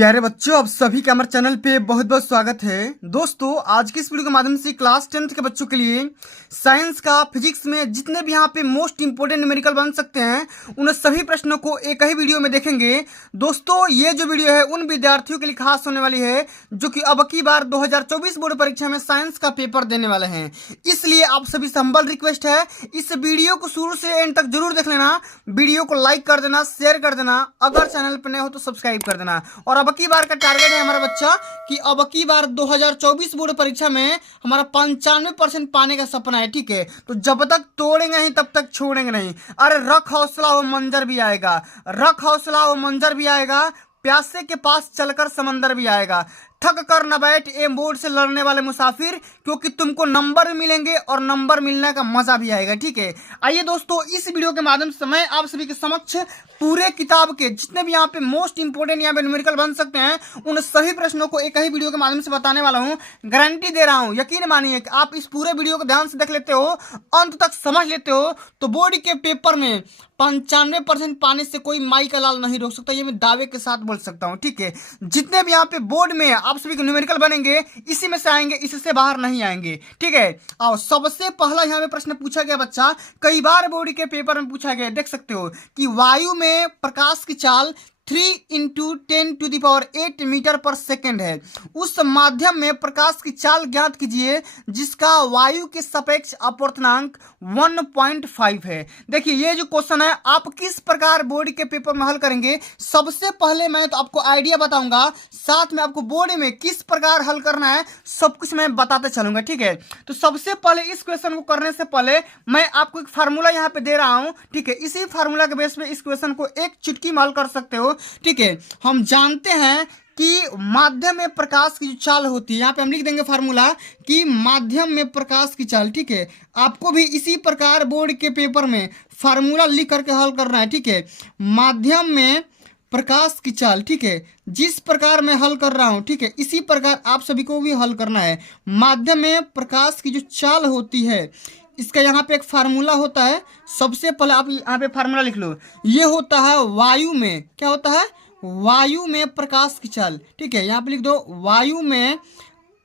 प्यारे बच्चों, आप सभी का हमारे चैनल पे बहुत बहुत स्वागत है। दोस्तों, आज की इस वीडियो के माध्यम से क्लास 10th के बच्चों के लिए साइंस का फिजिक्स में जितने भी यहाँ पे मोस्ट इंपोर्टेंट न्यूमेरिकल बन सकते हैं उन सभी प्रश्नों को एक ही वीडियो में देखेंगे। दोस्तों, ये जो वीडियो है उन विद्यार्थियों के लिए खास होने वाली है जो कि अब की बार 2024 बोर्ड परीक्षा में साइंस का पेपर देने वाले हैं। इसलिए आप सभी से हम्बल रिक्वेस्ट है, इस वीडियो को शुरू से एंड तक जरूर देख लेना। वीडियो को लाइक कर देना, शेयर कर देना, अगर चैनल पर नए हो तो सब्सक्राइब कर देना। और अब की बार का टारगेट है हमारा बच्चा कि अब की बार 2024 बोर्ड परीक्षा में हमारा 95% पाने का सपना है। ठीक है, तो जब तक तोड़ेंगे नहीं तब तक छोड़ेंगे नहीं। अरे रख हौसला, वो मंजर भी आएगा। रख हौसला, वो मंजर भी आएगा। प्यासे के पास चलकर समंदर भी आएगा। थक कर न बैठ ए बोर्ड से लड़ने वाले मुसाफिर, क्योंकि तुमको नंबर भी मिलेंगे और नंबर मिलने का मजा भी आएगा। ठीक है, आइए दोस्तों, इस वीडियो के माध्यम से मैं आप सभी के समक्ष पूरे किताब के जितने भी यहाँ पे मोस्ट इंपोर्टेंट यहाँ पे न्यूमेरिकल बन सकते हैं उन सभी प्रश्नों को एक ही वीडियो के माध्यम से बताने वाला हूँ। गारंटी दे रहा हूँ, यकीन मानिए कि आप इस पूरे वीडियो को ध्यान से देख लेते हो, अंत तक समझ लेते हो, तो बोर्ड के पेपर में 95% पाने से कोई माई का लाल नहीं रोक सकता। ये मैं दावे के साथ बोल सकता हूँ। ठीक है, जितने भी यहाँ पे बोर्ड में आप सभी के न्यूमेरिकल बनेंगे इसी में से आएंगे, इससे बाहर नहीं आएंगे। ठीक है, और सबसे पहला यहाँ पे प्रश्न पूछा गया बच्चा, कई बार बोर्ड के पेपर में पूछा गया, देख सकते हो कि वायु में प्रकाश की चाल 3 × 10⁸ मीटर पर सेकेंड है। उस माध्यम में प्रकाश की चाल ज्ञात कीजिए जिसका वायु के सापेक्ष अपवर्तनांक 1.5 है। देखिए, ये जो क्वेश्चन है आप किस प्रकार बोर्ड के पेपर में हल करेंगे, सबसे पहले मैं तो आपको आइडिया बताऊंगा, साथ में आपको बोर्ड में किस प्रकार हल करना है सब कुछ मैं बताते चलूंगा। ठीक है, तो सबसे पहले इस क्वेश्चन को करने से पहले मैं आपको एक फार्मूला यहाँ पे दे रहा हूं। ठीक है, इसी फार्मूला के बेस पे इस क्वेश्चन को एक चुटकी में हल कर सकते हो। ठीक है, हम जानते हैं कि माध्यम में प्रकाश की जो चाल होती है, यहां पे हम लिख देंगे फार्मूला कि माध्यम में प्रकाश की चाल। ठीक है, आपको भी इसी प्रकार बोर्ड के पेपर में फार्मूला लिख करके हल करना है। ठीक है, माध्यम में प्रकाश की चाल, ठीक है, जिस प्रकार मैं हल कर रहा हूं, ठीक है, इसी प्रकार आप सभी को भी हल करना है। माध्यम में प्रकाश की जो चाल होती है इसका यहाँ पे एक फार्मूला होता है। सबसे पहले आप यहाँ पे फार्मूला लिख लो, ये होता है वायु में, क्या होता है, वायु में प्रकाश की चाल। ठीक है, यहाँ पे लिख दो वायु में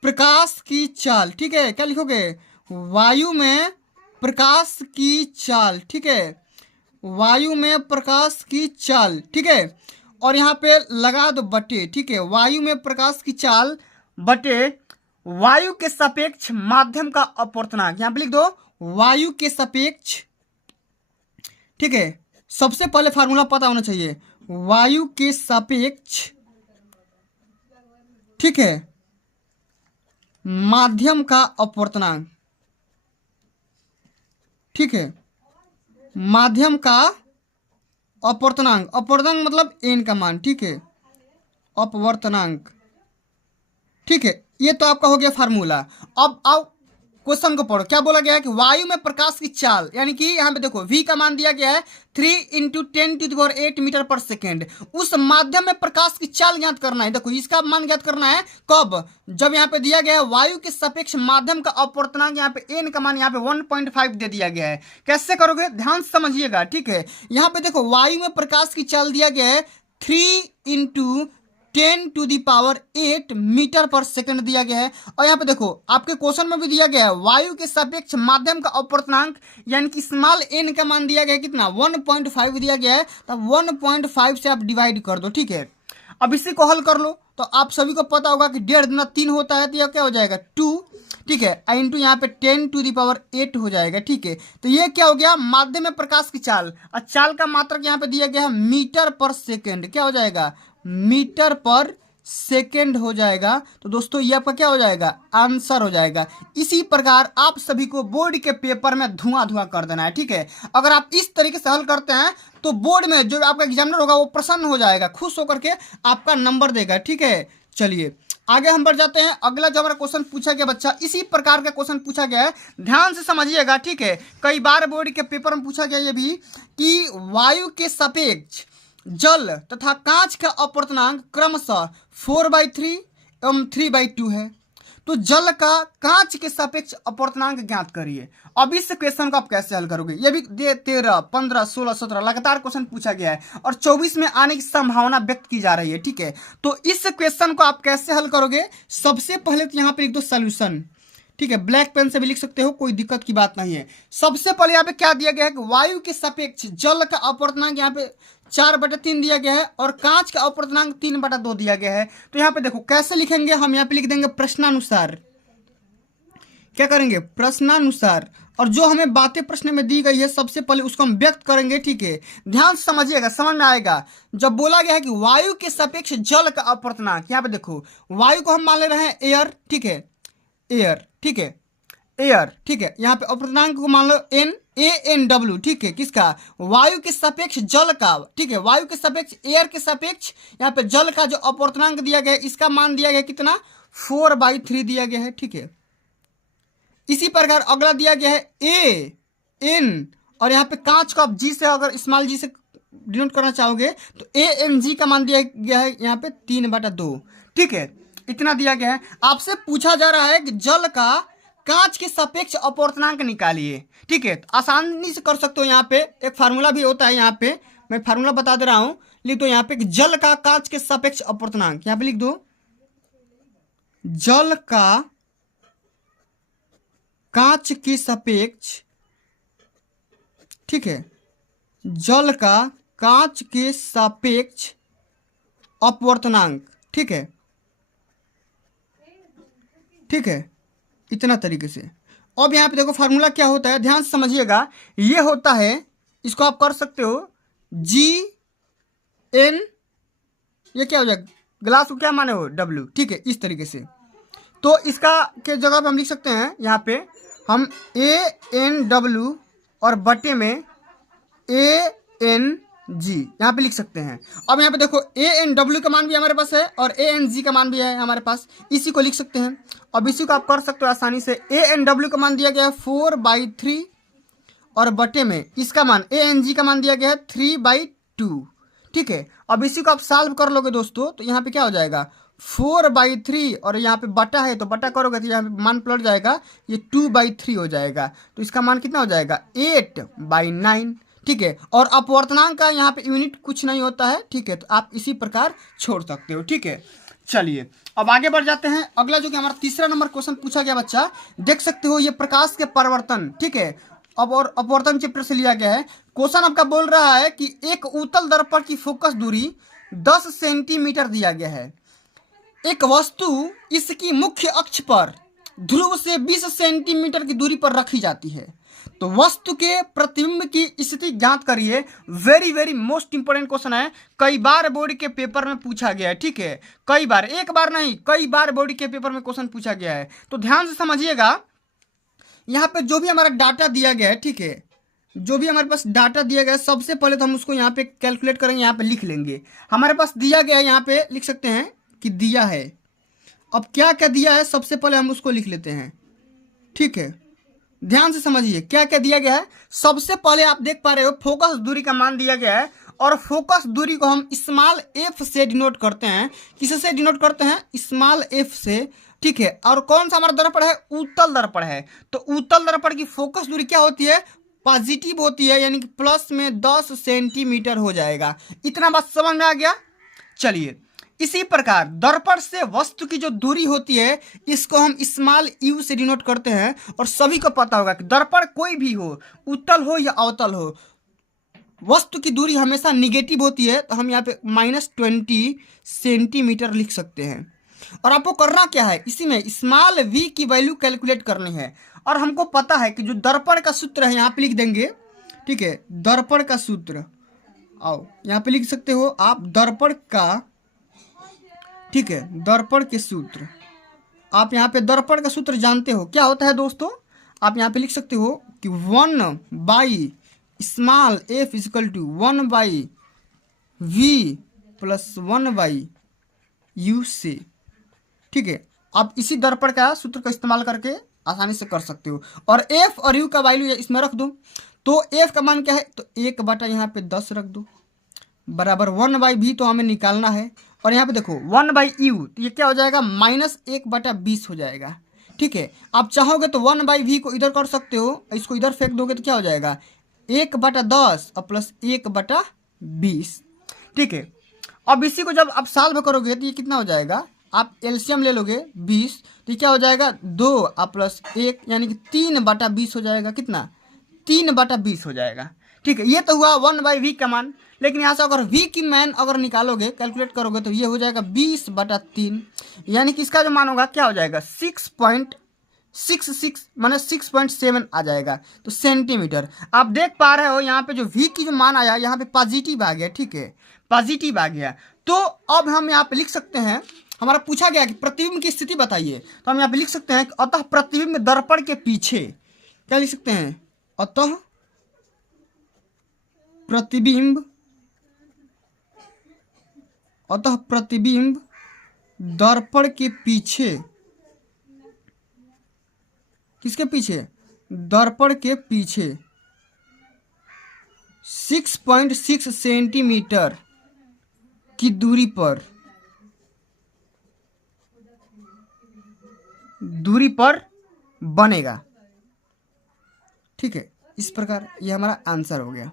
प्रकाश की चाल। ठीक है, क्या लिखोगे, वायु में प्रकाश की चाल। ठीक है, वायु में प्रकाश की चाल। ठीक है, और यहाँ पे लगा दो बटे। ठीक है, वायु में प्रकाश की चाल बटे वायु के सापेक्ष माध्यम का अपवर्तनांक, यहाँ पे लिख दो वायु के सापेक्ष। ठीक है, सबसे पहले फार्मूला पता होना चाहिए, वायु के सापेक्ष, ठीक है, माध्यम का अपवर्तनांक। ठीक है, माध्यम का अपवर्तनांक, अपवर्तनांक मतलब एन का मान। ठीक है, अपवर्तनांक। ठीक है, ये तो आपका हो गया फार्मूला। अब आओ क्वेश्चन को पढ़ो, क्या बोला गया है कि वायु में प्रकाश की चाल, यानी कि यहाँ पे देखो v का मान दिया गया है 3 × 10⁸ मीटर पर सेकेंड। उस माध्यम में प्रकाश की चाल ज्ञात करना है। देखो, इसका मान ज्ञात करना है कब, जब यहाँ पे दिया गया है वायु के सापेक्ष माध्यम का अपवर्तनांक, यहाँ पे n का मान यहाँ पे 1.5 दे दिया गया है। कैसे करोगे, ध्यान से समझिएगा। ठीक है, यहाँ पे देखो वायु में प्रकाश की चाल दिया गया है 3 × 10⁸ मीटर पर सेकंड दिया गया है। और यहाँ पे देखो आपके क्वेश्चन में भी दिया गया है वायु के सापेक्ष माध्यम का अपवर्तनांक, यानी कि स्मॉल n का मान दिया गया है कितना, 1.5 दिया गया है। तब 1.5 से आप डिवाइड कर दो। ठीक है, अब इसी को हल कर लो तो आप सभी को पता होगा कि 1.5 × 3 होता है, तो यह क्या हो जाएगा 2। ठीक है, इंटू यहाँ पे 10⁸ हो जाएगा। ठीक है, तो ये क्या हो गया, माध्यम में प्रकाश की चाल, और चाल का मात्रक यहाँ पे दिया गया है मीटर पर सेकेंड। क्या हो जाएगा, मीटर पर सेकेंड हो जाएगा। तो दोस्तों ये आपका क्या हो जाएगा, आंसर हो जाएगा। इसी प्रकार आप सभी को बोर्ड के पेपर में धुआं धुआं कर देना है। ठीक है, अगर आप इस तरीके से हल करते हैं तो बोर्ड में जो आपका एग्जामिनर होगा वो प्रसन्न हो जाएगा, खुश होकर के आपका नंबर देगा। ठीक है, चलिए आगे हम बढ़ जाते हैं। अगला जो हमारा क्वेश्चन पूछा गया बच्चा, इसी प्रकार का क्वेश्चन पूछा गया है, ध्यान से समझिएगा। ठीक है, कई बार बोर्ड के पेपर में पूछा गया ये भी कि वायु के सापेक्ष जल तथा कांच का अपवर्तनांक क्रमशः 4/3 एवं 3/2 है। तो जल का कांच के सापेक्ष अपवर्तनांक ज्ञात करिए। अब इस क्वेश्चन को आप कैसे हल करोगे, ये भी 13, 15, 16, 17 लगातार क्वेश्चन पूछा गया है और 24 में आने की संभावना व्यक्त की जा रही है। ठीक है, तो इस क्वेश्चन को आप कैसे हल करोगे, सबसे पहले तो यहाँ पे लिख दो सोल्यूशन। ठीक है, ब्लैक पेन से भी लिख सकते हो, कोई दिक्कत की बात नहीं है। सबसे पहले यहाँ पे क्या दिया गया है कि वायु के सापेक्ष जल का अपवर्तनांक यहाँ पे 4/3 दिया गया है और कांच का अपवर्तनांक 3/2 दिया गया है। तो यहाँ पे देखो कैसे लिखेंगे, हम यहाँ पे लिख देंगे प्रश्नानुसार। क्या करेंगे, प्रश्नानुसार। और जो हमें बातें प्रश्न में दी गई है सबसे पहले उसको हम व्यक्त करेंगे। ठीक है, ध्यान से समझिएगा, समझ में आएगा। जब बोला गया है कि वायु के सापेक्ष जल का अपवर्तनांक, यहाँ पे देखो वायु को हम मान ले रहे हैं एयर। ठीक है, एयर। ठीक है, एयर। ठीक है, यहाँ पे अपवर्तनांक को मान लो ANW। ठीक है, किसका, वायु के सापेक्ष जल का। ठीक है, वायु के सापेक्ष एयर के सापेक्ष यहाँ पे जल का जो अपवर्तनांक दिया गया है इसका मान दिया गया है कितना, 4/3 दिया गया है। ठीक है, इसी प्रकार अगला दिया गया है AN और यहाँ पे कांच को आप जी से, अगर स्मॉल जी से डिनोट करना चाहोगे तो ANG का मान दिया गया है यहाँ पे 3/2। ठीक है, इतना दिया गया है। आपसे पूछा जा रहा है कि जल का कांच के सापेक्ष अपवर्तनांक निकालिए। ठीक है, तो आसानी से कर सकते हो। यहाँ पे एक फार्मूला भी होता है, यहाँ पे मैं फार्मूला बता दे रहा हूं, लिख दो यहाँ पे कि जल का कांच के सापेक्ष अपवर्तनांक। यहाँ पे लिख दो जल का कांच के सापेक्ष। ठीक है, जल का कांच के सापेक्ष अपवर्तनांक। ठीक है, ठीक है, इतना तरीके से। अब यहाँ पे देखो फार्मूला क्या होता है, ध्यान से समझिएगा। ये होता है, इसको आप कर सकते हो GN, ये क्या हो जाएगा, ग्लास को क्या माने हो, W। ठीक है, इस तरीके से। तो इसका के जगह पे हम लिख सकते हैं, यहाँ पे हम ANW और बटे में ANG यहाँ पे लिख सकते हैं। अब यहाँ पे देखो ANW का मान भी हमारे पास है और ANG का मान भी है हमारे पास, इसी को लिख सकते हैं। अब इसी को आप कर सकते हो आसानी से। ANW का मान दिया गया है 4/3 और बटे में इसका मान ANG का मान दिया गया है 3/2। ठीक है, अब इसी को आप सॉल्व कर लोगे दोस्तों, तो यहाँ पे क्या हो जाएगा, 4/3 और यहाँ पे बटा है तो बटा करोगे तो यहाँ पे मान पलट जाएगा, ये 2/3 हो जाएगा। तो इसका मान कितना हो जाएगा, 8/9। ठीक है, और अपवर्तनांक का यहाँ पे यूनिट कुछ नहीं होता है। ठीक है, तो आप इसी प्रकार छोड़ सकते हो। ठीक है, चलिए अब आगे बढ़ जाते हैं। अगला जो कि हमारा तीसरा नंबर क्वेश्चन पूछा गया बच्चा, देख सकते हो ये प्रकाश के परिवर्तन। ठीक है, अब और अपवर्तन चैप्टर से लिया गया है। क्वेश्चन आपका बोल रहा है कि एक उत्तल दर्पण की फोकस दूरी 10 सेंटीमीटर दिया गया है। एक वस्तु इसकी मुख्य अक्ष पर ध्रुव से 20 सेंटीमीटर की दूरी पर रखी जाती है, तो वस्तु के प्रतिबिंब की स्थिति ज्ञात करिए। Very very most important question है, कई बार बोर्ड के पेपर में पूछा गया है। ठीक है, कई बार, एक बार नहीं, कई बार बोर्ड के पेपर में क्वेश्चन पूछा गया है। तो ध्यान से समझिएगा, यहाँ पे जो भी हमारा डाटा दिया गया है, ठीक है, जो भी हमारे पास डाटा दिया गया है, सबसे पहले तो हम उसको यहाँ पे कैलकुलेट करेंगे, यहाँ पे लिख लेंगे। हमारे पास दिया गया है, यहाँ पे लिख सकते हैं कि दिया है। अब क्या क्या दिया है, सबसे पहले हम उसको लिख लेते हैं। ठीक है, ध्यान से समझिए क्या क्या दिया गया है। सबसे पहले आप देख पा रहे हो फोकस दूरी का मान दिया गया है और फोकस दूरी को हम स्मॉल f से डिनोट करते हैं। किससे डिनोट करते हैं, स्मॉल f से। ठीक है, और कौन सा हमारा दर्पण है, उत्तल दर्पण है। तो उत्तल दर्पण की फोकस दूरी क्या होती है, पॉजिटिव होती है, यानी कि प्लस में 10 सेंटीमीटर हो जाएगा। इतना बात समझ में आ गया। चलिए, इसी प्रकार दर्पण से वस्तु की जो दूरी होती है इसको हम स्मॉल u से डिनोट करते हैं। और सभी को पता होगा कि दर्पण कोई भी हो, उत्तल हो या अवतल हो, वस्तु की दूरी हमेशा निगेटिव होती है। तो हम यहाँ पे -20 सेंटीमीटर लिख सकते हैं। और आपको करना क्या है, इसी में स्मॉल v की वैल्यू कैलकुलेट करनी है। और हमको पता है कि जो दर्पण का सूत्र है यहाँ पे लिख देंगे। ठीक है, दर्पण का सूत्र, आओ यहाँ पे लिख सकते हो आप दर्पण का। ठीक है, दर्पण के सूत्र, आप यहाँ पे दर्पण का सूत्र जानते हो क्या होता है दोस्तों। आप यहाँ पे लिख सकते हो कि 1/f = 1/v + 1/u से। ठीक है, आप इसी दर्पण का सूत्र का इस्तेमाल करके आसानी से कर सकते हो। और f और u का वैल्यू इसमें रख दो। तो f का मान क्या है, तो 1 बटा यहाँ पे 10 रख दो, बराबर 1/v तो हमें निकालना है। और यहाँ पे देखो 1/u, तो ये क्या हो जाएगा -1/20 हो जाएगा। ठीक है, आप चाहोगे तो 1/v को इधर कर सकते हो, इसको इधर फेंक दोगे तो क्या हो जाएगा 1/10 और प्लस 1/20। ठीक है, अब इसी को जब आप सॉल्व करोगे तो ये कितना हो जाएगा, आप एलसीएम ले लोगे 20, तो ये क्या हो जाएगा 2 और प्लस 1 यानी कि 3/20 हो जाएगा। कितना 3/20 हो जाएगा। ठीक है, ये तो हुआ 1/v का मान। लेकिन यहाँ से अगर v की मान अगर निकालोगे, कैलकुलेट करोगे तो ये हो जाएगा 20/3, यानी कि इसका जो मान होगा क्या हो जाएगा 6.66 माने 6.7 आ जाएगा, तो सेंटीमीटर। आप देख पा रहे हो यहाँ पे जो v की जो मान आया यहाँ पे पॉजिटिव आ गया। ठीक है, पॉजिटिव आ गया। तो अब हम यहाँ पे लिख सकते हैं, हमारा पूछा गया कि प्रतिबिंब की स्थिति बताइए, तो हम यहाँ पे लिख सकते हैं कि अतः प्रतिबिंब दर्पण के पीछे, क्या लिख सकते हैं, अतः प्रतिबिंब दर्पण के पीछे, किसके पीछे, दर्पण के पीछे 6.6 सेंटीमीटर की दूरी पर बनेगा। ठीक है, इस प्रकार ये हमारा आंसर हो गया।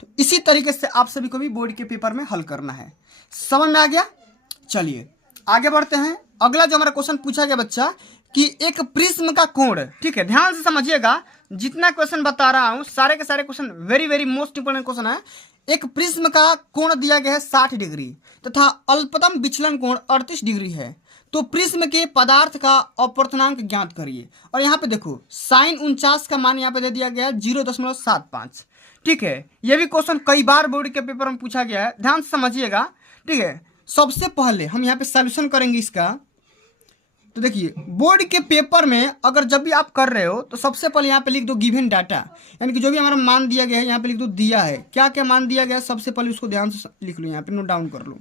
तो इसी तरीके से आप सभी को भी बोर्ड के पेपर में हल करना है। समझ में आ गया? चलिए आगे बढ़ते हैं। अगला जो हमारा क्वेश्चन पूछा गया बच्चा कि एक प्रिज्म का कोण, ठीक है ध्यान से समझिएगा, जितना क्वेश्चन बता रहा हूं सारे के सारे question very very most important question है। एक प्रिज्म का कोण दिया गया है 60 डिग्री तथा अल्पतम विचलन कोण 38 डिग्री है, तो प्रिज्म के पदार्थ का अपवर्तनांक ज्ञात करिए। और यहाँ पे देखो sin 49 का मान यहाँ पे दे दिया गया है 0.75। ठीक है, ये भी क्वेश्चन कई बार बोर्ड के पेपर में पूछा गया है, ध्यान से समझिएगा। ठीक है, सबसे पहले हम यहाँ पे सॉल्यूशन करेंगे इसका। तो देखिए बोर्ड के पेपर में अगर जब भी आप कर रहे हो तो सबसे पहले यहाँ पे लिख दो गिवन डाटा, यानी कि जो भी हमारा मान दिया गया है यहाँ पे लिख दो दिया है, क्या क्या मान दिया गया है सबसे पहले उसको ध्यान से लिख लो, यहाँ पे नोट डाउन कर लो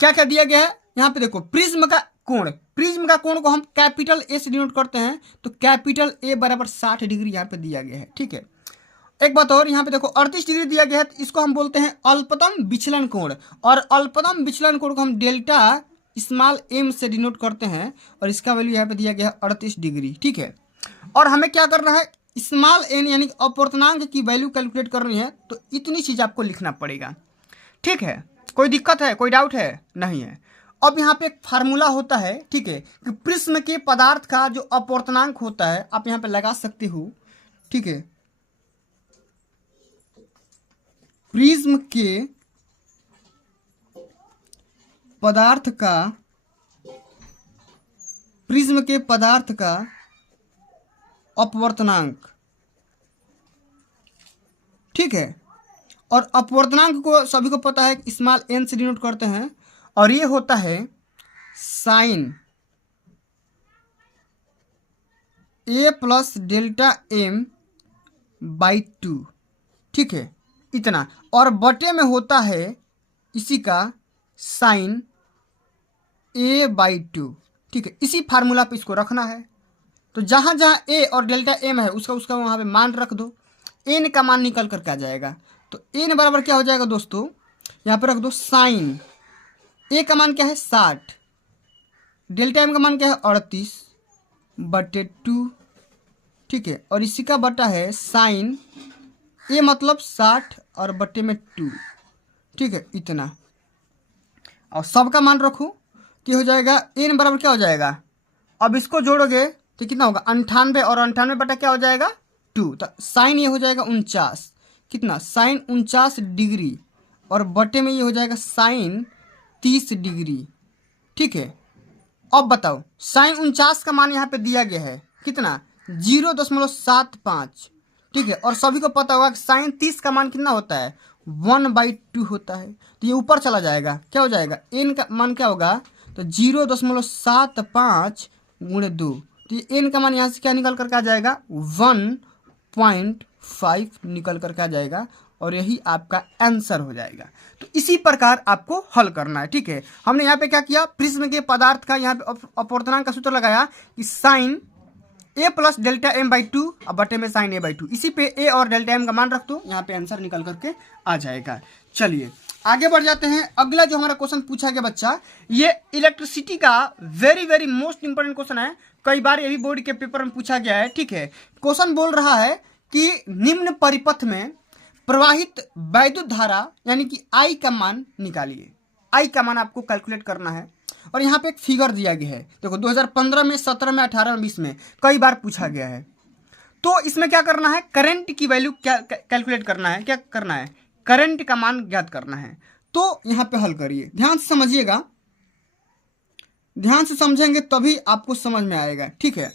क्या क्या दिया गया है। यहाँ पे देखो प्रिज्म का कोण, प्रिज्म का कोण को हम कैपिटल ए से डिनोट करते हैं, तो कैपिटल ए बराबर 60 डिग्री यहाँ पे दिया गया है। ठीक है, एक बात और, यहाँ पे देखो 38 डिग्री दिया गया है, तो इसको हम बोलते हैं अल्पतम विचलन कोण, और अल्पतम विचलन कोण को हम डेल्टा स्मॉल एम से डिनोट करते हैं, और इसका वैल्यू यहाँ पे दिया गया है 38 डिग्री। ठीक है, और हमें क्या करना है, स्मॉल एन यानी कि अपवर्तनांक की वैल्यू कैलकुलेट करनी है, तो इतनी चीज आपको लिखना पड़ेगा। ठीक है, कोई दिक्कत है, कोई डाउट है? नहीं है। अब यहाँ पे एक फार्मूला होता है, ठीक है, कि प्रिज्म के पदार्थ का जो अपवर्तनांक होता है आप यहाँ पे लगा सकते हो। ठीक है, प्रिज्म के पदार्थ का अपवर्तनांक, ठीक है, और अपवर्तनांक को सभी को पता है स्मॉल एन से डिनोट करते हैं, और ये होता है sine A plus delta M by 2। ठीक है, इतना, और बटे में होता है इसी का साइन ए बाई 2। ठीक है, इसी फार्मूला पे इसको रखना है, तो जहां जहां ए और डेल्टा एम है उसका वहां पे मान रख दो, एन का मान निकल करके आ जाएगा। तो एन बराबर क्या हो जाएगा दोस्तों, यहाँ पे रख दो साइन ए का मान क्या है 60, डेल्टा एम का मान क्या है 38/2। ठीक है, और इसी का बटा है साइन ए मतलब 60 और बटे में 2। ठीक है, इतना, और सबका मान रखो कि हो जाएगा एन बराबर क्या हो जाएगा, अब इसको जोड़ोगे तो कितना होगा 98, और 98 बटा क्या हो जाएगा 2, तो साइन ये हो जाएगा 49, कितना साइन 49 डिग्री, और बटे में ये हो जाएगा साइन 30 डिग्री। ठीक है, अब बताओ साइन 49 का मान यहाँ पे दिया गया है कितना 0.75। ठीक है, और सभी को पता होगा कि साइन 30 का मान कितना होता है 1/2 होता है, तो ये ऊपर चला जाएगा, क्या हो जाएगा एन का मान क्या होगा, तो 0.75 गुणे 2, तो ये एन का मान यहाँ से क्या निकल करके आ जाएगा 1.5 निकल करके आ जाएगा, और यही आपका आंसर हो जाएगा। तो इसी प्रकार आपको हल करना है। ठीक है, हमने यहाँ पे क्या किया, प्रिज्म के पदार्थ का यहाँ पे अपवर्तनांक का सूत्र लगाया कि sine A plus delta M by 2 और बटे में साइन ए बाई 2, इसी पे ए और डेल्टा एम का मान रख दो, यहाँ पे आंसर निकल करके आ जाएगा। चलिए आगे बढ़ जाते हैं। अगला जो हमारा क्वेश्चन पूछा गया बच्चा, ये इलेक्ट्रिसिटी का very very most important question है। कई बार ये भी बोर्ड के पेपर में पूछा गया है। ठीक है, क्वेश्चन बोल रहा है कि निम्न परिपथ में प्रवाहित वैद्युत धारा यानी कि आई का मान निकालिए। आई का मान आपको कैलकुलेट करना है और यहाँ पे एक फिगर दिया गया है। देखो 2015 में, 17 में, 18 में, 20 में कई बार पूछा गया है। तो इसमें क्या करना है, करंट की वैल्यू क्या कैलकुलेट करना है, क्या करना है, करंट का मान ज्ञात करना है। तो यहाँ पे हल करिए, ध्यान से समझिएगा, ध्यान से समझेंगे तभी आपको समझ में आएगा। ठीक है,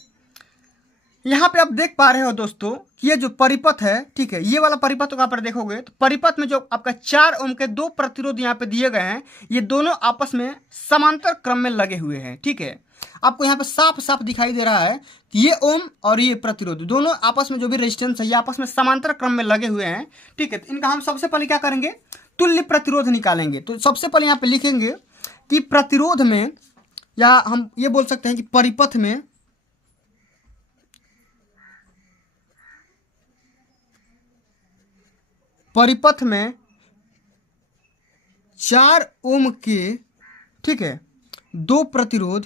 यहाँ पे आप देख पा रहे हो दोस्तों कि ये जो परिपथ है, ठीक है, ये वाला परिपथ को आप देखोगे तो परिपथ में जो आपका 4 ओम के 2 प्रतिरोध यहाँ पे दिए गए हैं, ये दोनों आपस में समांतर क्रम में लगे हुए हैं। ठीक है, आपको यहाँ पे साफ साफ दिखाई दे रहा है कि ये ओम और ये प्रतिरोध दोनों आपस में जो भी रेजिस्टेंस है ये आपस में समांतर क्रम में लगे हुए हैं। ठीक है, तो इनका हम सबसे पहले क्या करेंगे, तुल्य प्रतिरोध निकालेंगे। तो सबसे पहले यहाँ पे लिखेंगे कि प्रतिरोध में, या हम ये बोल सकते हैं कि परिपथ में परिपथ में 4 ओम के, ठीक है, 2 प्रतिरोध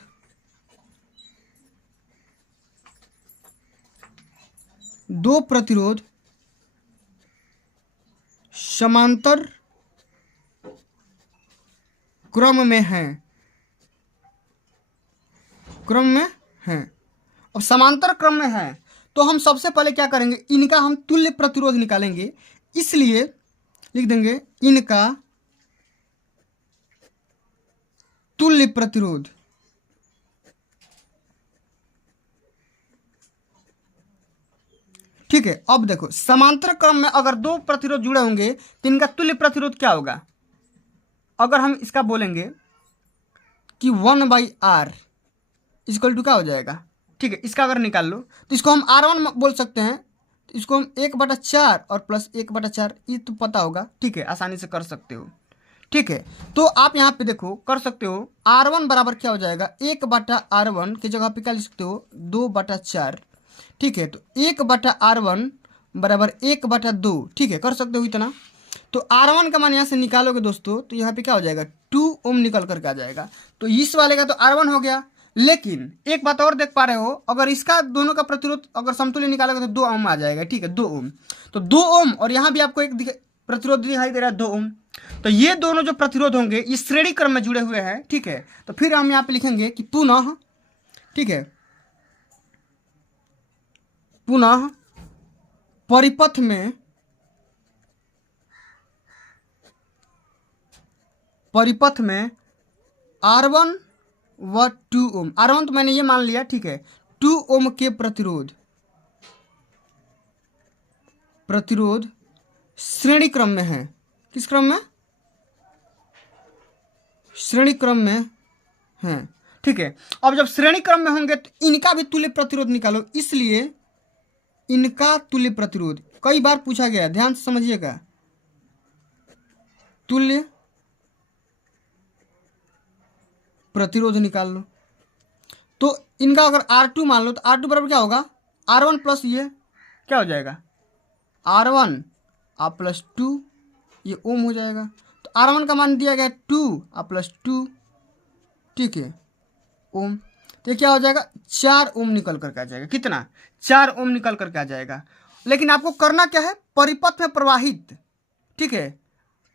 समांतर क्रम में हैं, अब समांतर क्रम में है तो हम सबसे पहले क्या करेंगे, इनका हम तुल्य प्रतिरोध निकालेंगे। इसलिए लिख देंगे इनका तुल्य प्रतिरोध। ठीक है, अब देखो समांतर क्रम में अगर 2 प्रतिरोध जुड़े होंगे तो इनका तुल्य प्रतिरोध क्या होगा। अगर हम इसका बोलेंगे कि 1/r इक्वल टू क्या हो जाएगा। ठीक है, इसका अगर निकाल लो तो इसको हम R1 बोल सकते हैं। तो इसको हम 1/4 और प्लस 1/4, ये तो पता होगा। ठीक है, आसानी से कर सकते हो। ठीक है, तो आप यहाँ पे देखो कर सकते हो, R1 बराबर क्या हो जाएगा, 1/R1 की जगह पे क्या लिख सकते हो, 2/4। ठीक है, तो 1/R1 बराबर 1/2। ठीक है, कर सकते हो इतना। तो R1 का मान यहाँ से निकालोगे दोस्तों तो यहाँ पे क्या हो जाएगा, 2 ओम निकल करके आ जाएगा। तो इस वाले का तो R1 हो गया। लेकिन एक बात और देख पा रहे हो, अगर इसका दोनों का प्रतिरोध अगर समतुल्य निकालोगे तो 2 ओम आ जाएगा। ठीक है, 2 ओम, तो 2 ओम और यहाँ भी आपको एक प्रतिरोध दिखाई दे रहा है 2 ओम। तो ये दोनों जो प्रतिरोध होंगे ये श्रेणी क्रम में जुड़े हुए हैं। ठीक है, तो फिर हम यहाँ पे लिखेंगे कि पुनः, ठीक है, पुनः परिपथ में R1 व 2 ओम, R1 तो मैंने ये मान लिया। ठीक है, 2 ओम के प्रतिरोध श्रेणी क्रम में है। किस क्रम में, श्रेणी क्रम में है। ठीक है, अब जब श्रेणी क्रम में होंगे तो इनका भी तुल्य प्रतिरोध निकालो। इसलिए इनका तुल्य प्रतिरोध कई बार पूछा गया, ध्यान से समझिएगा, तुल्य प्रतिरोध निकाल लो। तो इनका अगर R2 मान लो तो R2 बराबर क्या होगा, R1 प्लस ये क्या हो जाएगा, R1 और प्लस 2, ये ओम हो जाएगा। तो R1 का मान दिया गया 2 और प्लस 2, ठीक है, ओम। तो ये क्या हो जाएगा, 4 ओम निकल करके आ जाएगा। कितना, 4 ओम निकल करके आ जाएगा। लेकिन आपको करना क्या है, परिपथ में प्रवाहित, ठीक है,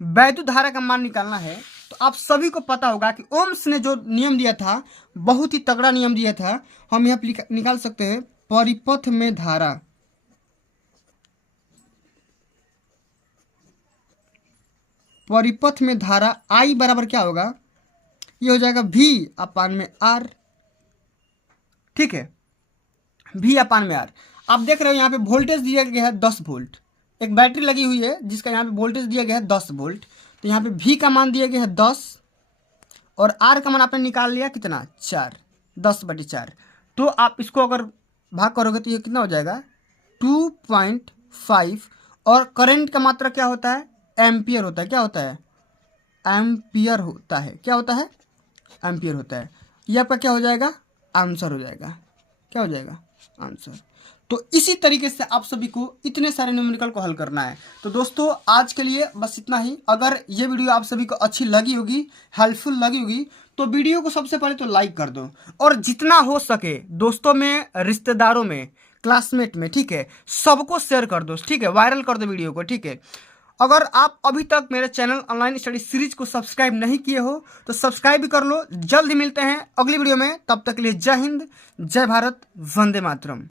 वैद्युत धारा का मान निकालना है। तो आप सभी को पता होगा कि ओम्स ने जो नियम दिया था, बहुत ही तगड़ा नियम दिया था। हम यहाँ पे निकाल सकते हैं परिपथ में धारा, परिपथ में धारा I बराबर क्या होगा, ये हो जाएगा V अपान में R। ठीक है, V अपान में R। आप देख रहे हो यहाँ पे वोल्टेज दिया गया है 10 वोल्ट, एक बैटरी लगी हुई है जिसका यहाँ पे वोल्टेज दिया गया है 10 वोल्ट। तो यहाँ पे V का मान दिया गया है 10 और R का मान आपने निकाल लिया कितना, 4, 10/4। तो आप इसको अगर भाग करोगे तो ये कितना हो जाएगा, 2.5। और करंट का मात्रा क्या होता है, एम्पियर होता है। क्या होता है, एम्पियर होता है। क्या होता है, एम्पियर होता है। ये आपका क्या हो जाएगा, आंसर हो जाएगा। क्या हो जाएगा, आंसर। तो इसी तरीके से आप सभी को इतने सारे न्यूमेरिकल को हल करना है। तो दोस्तों आज के लिए बस इतना ही। अगर ये वीडियो आप सभी को अच्छी लगी होगी, हेल्पफुल लगी होगी, तो वीडियो को सबसे पहले तो लाइक कर दो और जितना हो सके दोस्तों में, रिश्तेदारों में, क्लासमेट में, ठीक है, सबको शेयर कर दो, ठीक है, वायरल कर दो वीडियो को, ठीक है। अगर आप अभी तक मेरे चैनल ऑनलाइन स्टडी सीरीज को सब्सक्राइब नहीं किए हो तो सब्सक्राइब भी कर लो। जल्द ही मिलते हैं अगली वीडियो में, तब तक के लिए जय हिंद, जय भारत, वंदे मातरम।